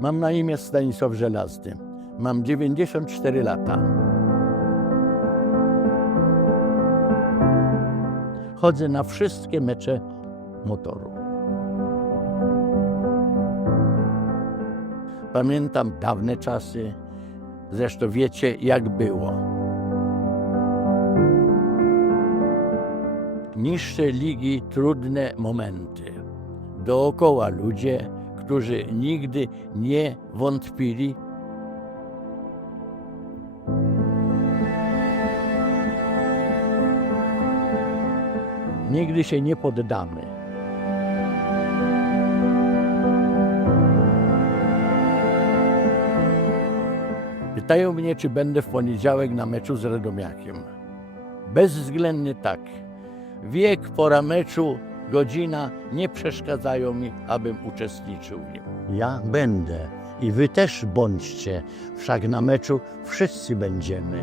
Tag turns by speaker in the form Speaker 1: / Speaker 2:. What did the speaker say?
Speaker 1: Mam na imię Stanisław Żelazny. Mam 94 lata. Chodzę na wszystkie mecze motoru. Pamiętam dawne czasy. Zresztą wiecie, jak było. Niższe ligi, trudne momenty. Dookoła ludzie, którzy nigdy nie wątpili, nigdy się nie poddamy. Pytają mnie, czy będę w poniedziałek na meczu z Radomiakiem. Bezwzględnie tak. Wiek, pora meczu, godzina nie przeszkadzają mi, abym uczestniczył w nim.
Speaker 2: Ja będę i wy też bądźcie, wszak na meczu wszyscy będziemy.